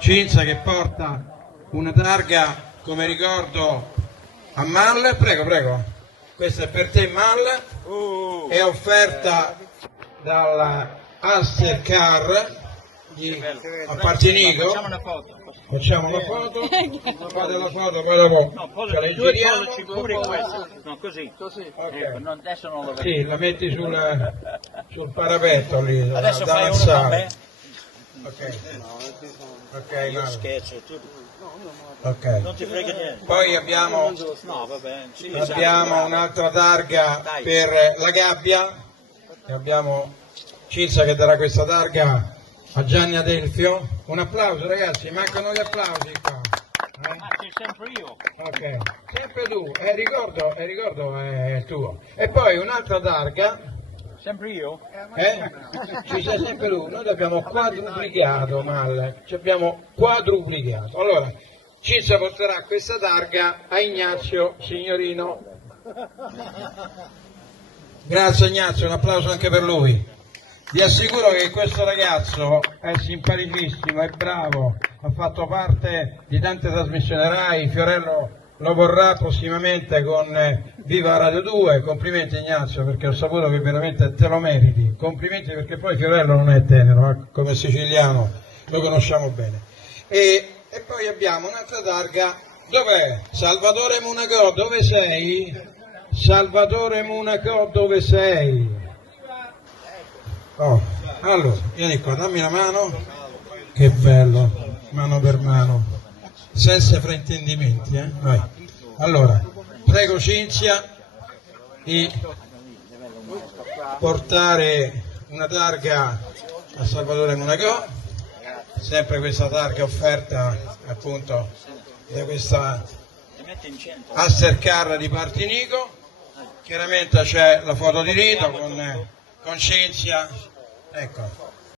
Cinzia che porta una targa come ricordo a Mal. Prego, prego. Questa è per te Mal, è offerta dalla Astercar a Partinico. Facciamo una foto. Facciamo una foto, fate la foto, poi dopo ce la giriamo. Pure questo. No, così. Okay. Ecco, adesso non lo vedo. Sì, la metti sul parapetto lì, Adesso da fai uno con me. Ok, ok, Io Mario. scherzo, tu Ok. non ti frega niente. Poi abbiamo No, va bene. Sì, un'altra targa per la gabbia, e abbiamo Cinzia che darà questa targa a Gianni Adelfio. Un applauso ragazzi, mancano gli applausi qua. Ma c'è sempre io. Ok, sempre tu, ricordo è tuo. E poi un'altra targa, Sempre io? ci sei sempre tu, noi abbiamo quadruplicato Mal, ci abbiamo quadruplicato. Allora, Cinzia porterà questa targa a Ignazio Signorino. Grazie Ignazio, un applauso anche per lui. Vi assicuro che questo ragazzo è simpaticissimo, è bravo, ha fatto parte di tante trasmissioni Rai, Fiorello lo vorrà prossimamente con Viva Radio 2, complimenti Ignazio perché ho saputo che veramente te lo meriti, complimenti perché poi Fiorello non è tenero, come siciliano lo conosciamo bene. E poi abbiamo un'altra targa, dov'è? Salvatore Munacò, dove sei? Salvatore Munacò, dove sei? Oh, allora, vieni qua, dammi la mano, che bello, mano per mano, senza fraintendimenti, vai. Allora, prego Cinzia di portare una targa a Salvatore Munacò, sempre questa targa offerta appunto da questa Astercar di Partinico, chiaramente c'è la foto di rito con Cinzia. Ecco,